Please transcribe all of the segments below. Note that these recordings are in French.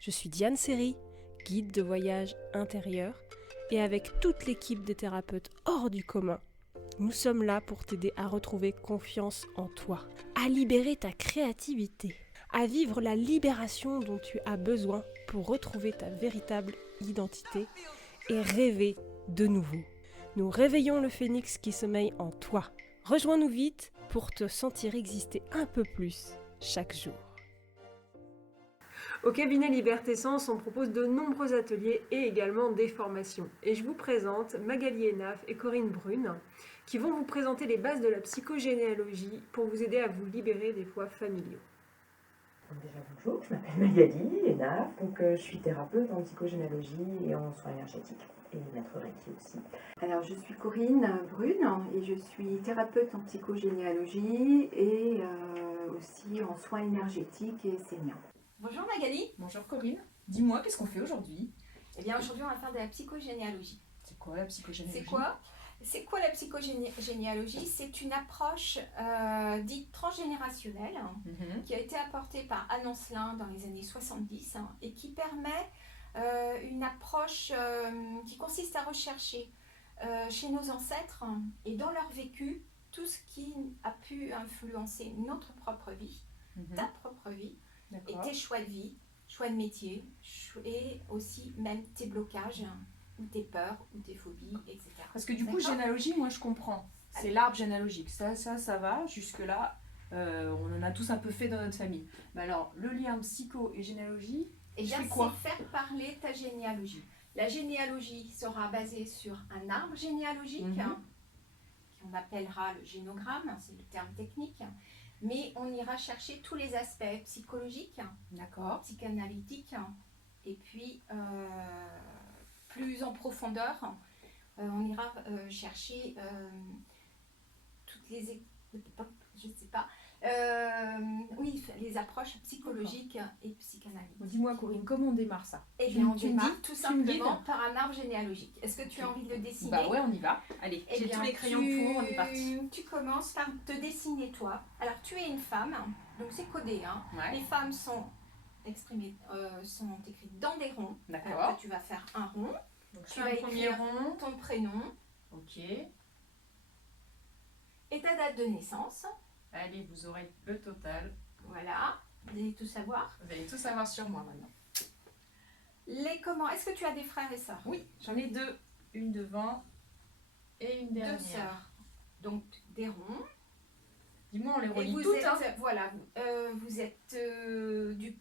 Je suis Diane Seri, guide de voyage intérieur, et avec toute l'équipe des thérapeutes hors du commun, nous sommes là pour t'aider à retrouver confiance en toi, à libérer ta créativité, à vivre la libération dont tu as besoin pour retrouver ta véritable identité et rêver de nouveau. Nous réveillons le phénix qui sommeille en toi. Rejoins-nous vite pour te sentir exister un peu plus chaque jour. Au cabinet Liberté Sens, on propose de nombreux ateliers et également des formations. Et je vous présente Magali Enaf et Corinne Brune qui vont vous présenter les bases de la psychogénéalogie pour vous aider à vous libérer des poids familiaux. Déjà bonjour, je m'appelle Magali Enaf, je suis thérapeute en psychogénéalogie et en soins énergétiques et maître Reiki aussi. Alors je suis Corinne Brune et je suis thérapeute en psychogénéalogie et aussi en soins énergétiques et seniors. Bonjour Magali. Bonjour Corinne. Dis-moi, qu'est-ce qu'on fait aujourd'hui? Eh bien aujourd'hui on va faire de la psychogénéalogie. C'est quoi la psychogénéalogie? C'est quoi la psychogénéalogie? C'est une approche dite transgénérationnelle qui a été apportée par Anne Ancelin dans les années 70 et qui permet une approche qui consiste à rechercher chez nos ancêtres et dans leur vécu tout ce qui a pu influencer notre propre vie, ta propre vie, et tes choix de vie, choix de métier, et aussi même tes blocages, ou tes peurs, ou tes phobies, etc. Parce que du coup, généalogie, moi je comprends. C'est l'arbre généalogique. Ça va. Jusque-là, on en a tous un peu fait dans notre famille. Mais alors, le lien psycho et généalogie, eh bien, c'est quoi? C'est faire parler ta généalogie. La généalogie sera basée sur un arbre généalogique, qu'on appellera le génogramme, c'est le terme technique. Mais on ira chercher tous les aspects psychologiques, psychanalytiques, et puis plus en profondeur, on ira chercher toutes les, les approches psychologiques et psychanalytiques. Dis-moi Corinne, comment on démarre ça? Eh bien, on démarre tout simplement par un arbre généalogique. Est-ce que tu as envie de le dessiner? Bah ouais, on y va. Allez, j'ai tous les crayons pour, on est parti. Tu commences par te dessiner toi. Alors, tu es une femme, donc c'est codé. Ouais. Les femmes sont exprimées, sont écrites dans des ronds. D'accord. Alors, tu vas faire un rond. Donc, tu vas écrire ton prénom. Ok. Et ta date de naissance. Allez, vous aurez le total. Voilà, vous allez tout savoir. Vous allez tout savoir sur moi maintenant. Est-ce que tu as des frères et sœurs? Oui, j'en ai deux. Une devant et une derrière. Deux sœurs. Donc des ronds. Dis-moi, on les relie vous toutes. Êtes, voilà, vous êtes du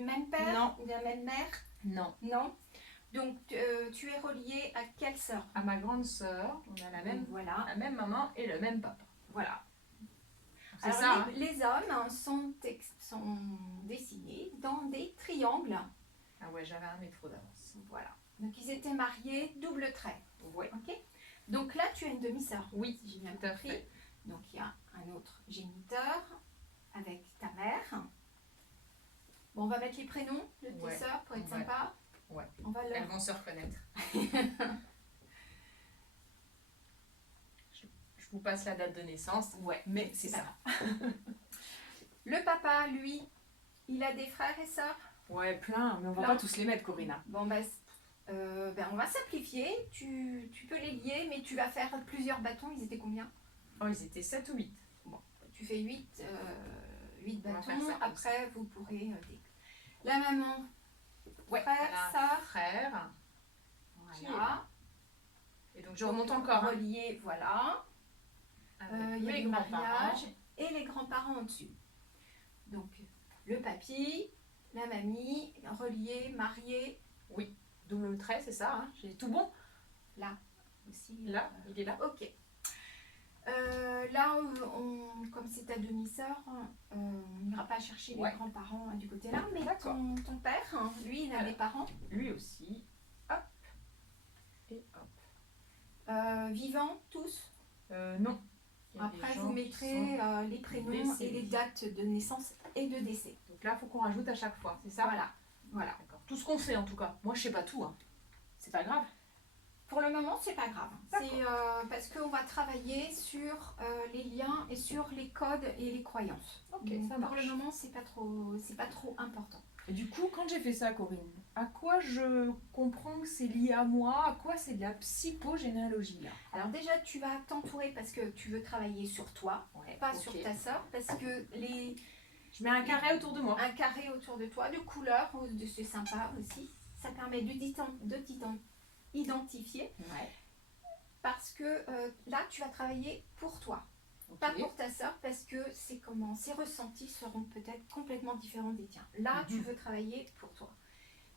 même père? Non. De la même mère? Non. Non. Donc tu es relié à quelle sœur? À ma grande sœur. On a la même maman et le même papa. Voilà. C'est alors ça. Les hommes sont dessinés dans des triangles. Ah ouais, j'avais un métro d'avance. Voilà. Donc ils étaient mariés double trait. Ouais. Ok. Donc là tu as une demi-sœur. Oui, si j'ai bien tout à compris. fait. Donc il y a un autre géniteur avec ta mère. Bon, on va mettre les prénoms de tes sœurs pour être sympa. Ouais. Elles vont se reconnaître. Je vous passe la date de naissance. Ouais, mais c'est ça. Le papa, lui, il a des frères et sœurs? Ouais, plein, mais on va pas tous les mettre, Corinna. Bon, on va simplifier. Tu peux les lier, mais tu vas faire plusieurs bâtons. Ils étaient combien? Oh, ils étaient 7 ou 8. Bon, tu fais 8 bâtons. Après, vous pourrez... La maman, frère, sœur. Frère. Voilà. Et donc, je remonte encore. Relié, voilà. Il y a les mariages et les grands-parents au-dessus. Donc, le papy, la mamie, relié, marié. Oui, double trait, c'est ça. J'ai tout bon. Là aussi. Là, il est là. Ok. Là, comme c'est ta demi-sœur, on n'ira pas chercher les grands-parents du côté là, mais ton père, lui, il a des parents. Lui aussi. Hop. Et hop. Vivants, tous? Non. Après, vous mettrez les prénoms et les dates de naissance et de décès. Donc là, il faut qu'on rajoute à chaque fois, c'est ça? Voilà. Tout ce qu'on sait en tout cas. Moi, je sais pas tout. C'est pas grave. Pour le moment, c'est pas grave. C'est parce qu'on va travailler sur les liens et sur les codes et les croyances. Ok, donc, ça marche. pour le moment, c'est pas trop important. Et du coup, quand j'ai fait ça, Corinne, à quoi je comprends que c'est lié à moi? À quoi c'est de la psychogénéalogie là? Alors déjà, tu vas t'entourer parce que tu veux travailler sur toi, Ouais, pas ok. sur ta sœur, parce que Je mets un carré autour de moi. un carré autour de toi, de couleurs, c'est sympa aussi. Ça permet de t'identifier Ouais. parce que là, tu vas travailler pour toi. Ok. Pas pour ta sœur parce que ses ressentis seront peut-être complètement différents des tiens. Là, tu veux travailler pour toi.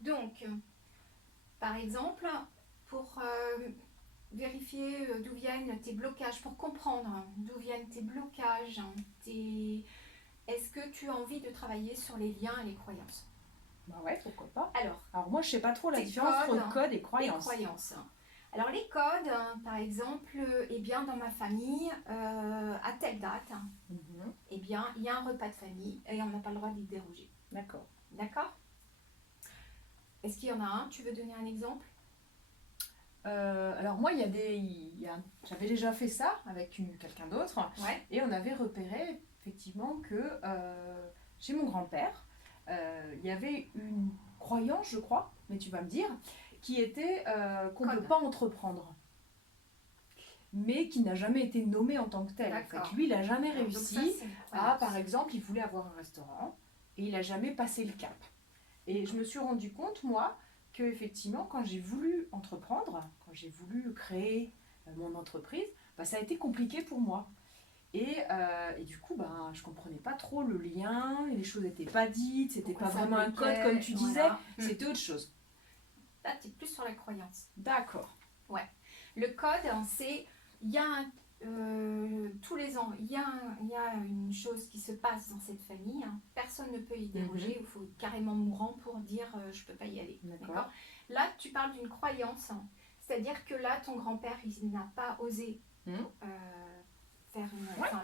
Donc, par exemple, pour vérifier d'où viennent tes blocages, pour comprendre d'où viennent tes blocages, est-ce que tu as envie de travailler sur les liens et les croyances? Bah ouais, pourquoi pas. Alors moi, je sais pas trop la tes différence codes, entre code et les croyance. croyances. Alors les codes, par exemple, eh bien dans ma famille, à telle date, Mhm. eh bien il y a un repas de famille et on n'a pas le droit d'y déroger. D'accord. D'accord? Est-ce qu'il y en a un? Tu veux donner un exemple? Alors moi, j'avais déjà fait ça avec quelqu'un d'autre Ouais. et on avait repéré effectivement que chez mon grand-père, il y avait une croyance, je crois, mais tu vas me dire, qui était qu'on ne peut Code. pas entreprendre, mais qui n'a jamais été nommé en tant que tel. En D'accord. fait. Lui, il n'a jamais Donc réussi ça, c'est une croyance. par exemple, il voulait avoir un restaurant et il n'a jamais passé le cap. Et je me suis rendu compte, moi, que effectivement, quand j'ai voulu entreprendre, quand j'ai voulu créer mon entreprise, ça a été compliqué pour moi. Et du coup, je comprenais pas trop le lien, les choses n'étaient pas dites, c'était Pourquoi pas ça vraiment un code bloquait, comme tu disais, voilà. c'était autre chose. Là, tu es plus sur la croyance. D'accord. Le code, c'est, il y a tous les ans, il y a une chose qui se passe dans cette famille. Personne ne peut y déroger. Il faut être carrément mourant pour dire je peux pas y aller. D'accord. Là, tu parles d'une croyance. C'est-à-dire que là, ton grand-père, il n'a pas osé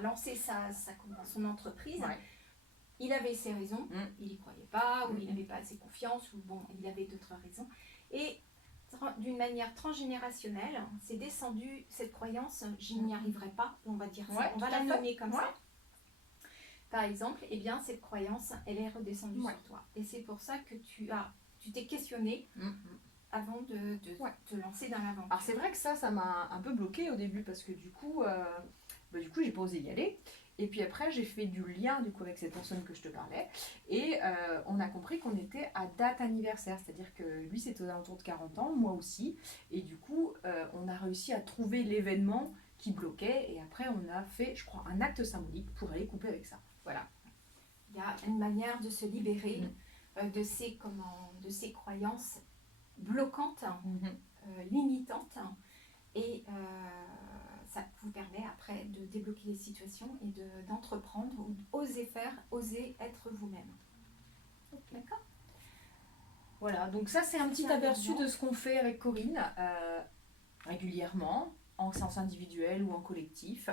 lancer son entreprise. Ouais. Il avait ses raisons. Il n'y croyait pas, ou il n'avait pas assez confiance, ou bon, il avait d'autres raisons. Et d'une manière transgénérationnelle, c'est descendu cette croyance, je n'y arriverai pas, on va dire ça, Ouais, on va tout à la fait. nommer comme Ouais. ça. Par exemple, eh bien, cette croyance, elle est redescendue Ouais. sur toi. Et c'est pour ça que tu t'es questionné avant de te lancer dans l'aventure. Alors c'est vrai que ça m'a un peu bloqué au début parce que du coup j'ai pas osé y aller. Et puis après j'ai fait du lien avec cette personne que je te parlais et on a compris qu'on était à date anniversaire, c'est-à-dire que lui c'était aux alentours de 40 ans, moi aussi, et du coup on a réussi à trouver l'événement qui bloquait et après on a fait, je crois, un acte symbolique pour aller couper avec ça. Voilà. Il y a une manière de se libérer de ces croyances bloquantes, limitantes, et ça vous permet après de débloquer les situations et d'entreprendre ou oser être vous-même. D'accord? Voilà, donc ça c'est un petit aperçu de ce qu'on fait avec Corinne régulièrement, en séance individuelle ou en collectif.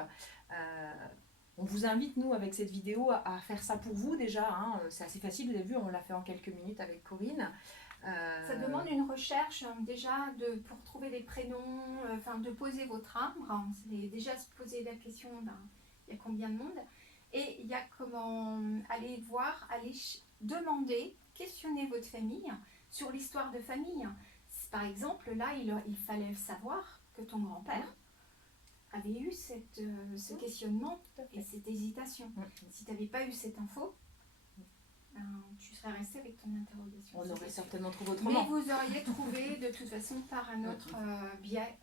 On vous invite, nous, avec cette vidéo, à faire ça pour vous déjà. C'est assez facile, vous avez vu, on l'a fait en quelques minutes avec Corinne. Ça demande une recherche déjà pour trouver des prénoms, de poser votre arbre. C'est déjà se poser la question, il y a combien de monde? Et il y a comment aller voir, aller demander, questionner votre famille sur l'histoire de famille. Par exemple, là, il fallait savoir que ton grand-père avait eu ce questionnement et cette hésitation. Si tu n'avais pas eu cette info, tu serais resté avec ton interrogation. On aurait certainement trouvé autrement. Mais vous auriez trouvé de toute façon par un autre biais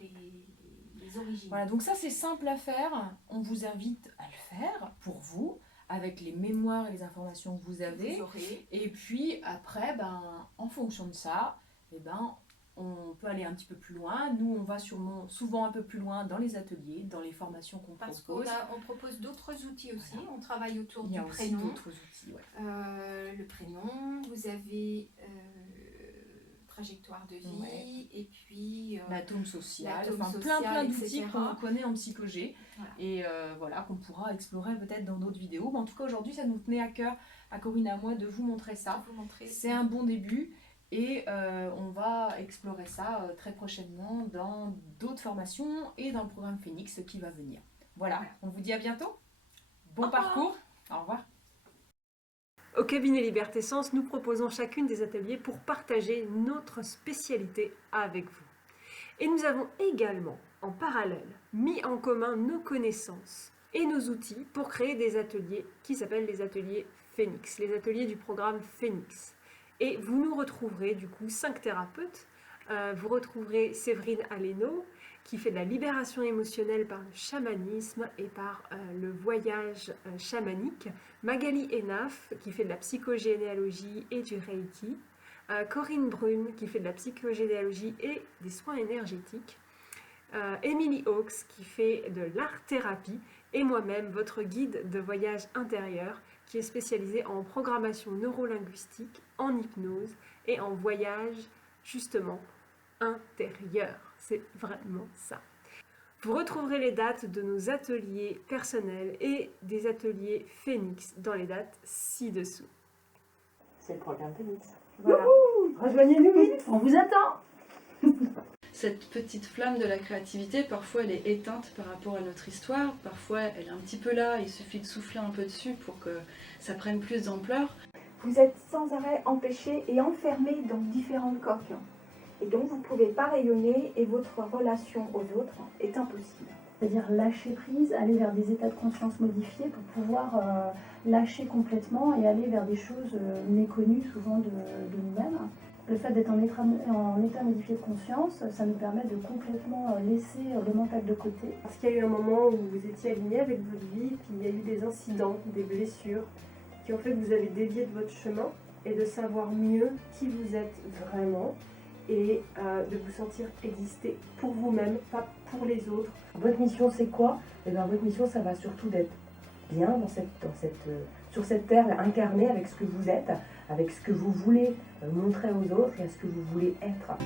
les origines. Voilà, donc ça c'est simple à faire. On vous invite à le faire pour vous, avec les mémoires et les informations que vous avez. Et puis après, en fonction de ça, on peut aller un petit peu plus loin. Nous, on va souvent un peu plus loin dans les ateliers, dans les formations qu'on propose. Parce qu'on propose d'autres outils aussi. Voilà. On travaille autour du prénom. Il y a aussi d'autres outils, le prénom, vous avez trajectoire de vie, et puis l'atome social, plein d'outils qu'on connaît en psychologie, voilà. Et qu'on pourra explorer peut-être dans d'autres vidéos. Mais en tout cas, aujourd'hui, ça nous tenait à cœur, à Corinne et à moi, de vous montrer ça. C'est un bon début. Et on va explorer ça très prochainement dans d'autres formations et dans le programme Phoenix qui va venir. Voilà, on vous dit à bientôt. Bon parcours. Au revoir. Au cabinet Liberté Sens, nous proposons chacune des ateliers pour partager notre spécialité avec vous. Et nous avons également, en parallèle, mis en commun nos connaissances et nos outils pour créer des ateliers qui s'appellent les ateliers Phoenix, les ateliers du programme Phoenix. Et vous nous retrouverez du coup 5 thérapeutes. Vous retrouverez Séverine Aleno, qui fait de la libération émotionnelle par le chamanisme et par le voyage chamanique. Magali Enaf, qui fait de la psychogénéalogie et du Reiki. Corinne Brune, qui fait de la psychogénéalogie et des soins énergétiques. Emily Hawkes, qui fait de l'art-thérapie. Et moi-même, votre guide de voyage intérieur, qui est spécialisé en programmation neurolinguistique, en hypnose et en voyage, justement, intérieur. C'est vraiment ça. Vous retrouverez les dates de nos ateliers personnels et des ateliers Phoenix dans les dates ci-dessous. C'est le programme Phoenix. Voilà. Rejoignez-nous vite, on vous attend. Cette petite flamme de la créativité, parfois elle est éteinte par rapport à notre histoire, parfois elle est un petit peu là, il suffit de souffler un peu dessus pour que ça prenne plus d'ampleur. Vous êtes sans arrêt empêché et enfermé dans différentes coques. Et donc vous ne pouvez pas rayonner et votre relation aux autres est impossible. C'est-à-dire lâcher prise, aller vers des états de conscience modifiés pour pouvoir lâcher complètement et aller vers des choses méconnues souvent de nous-mêmes. Le fait d'être en état modifié de conscience, ça nous permet de complètement laisser le mental de côté. Parce qu'il y a eu un moment où vous étiez aligné avec votre vie, puis il y a eu des incidents, des blessures, qui ont fait que vous avez dévié de votre chemin, et de savoir mieux qui vous êtes vraiment, et de vous sentir exister pour vous-même, pas pour les autres. Votre mission, c'est quoi? Eh bien, votre mission, ça va surtout d'être bien sur cette terre, incarnée avec ce que vous êtes, avec ce que vous voulez montrer aux autres et à ce que vous voulez être.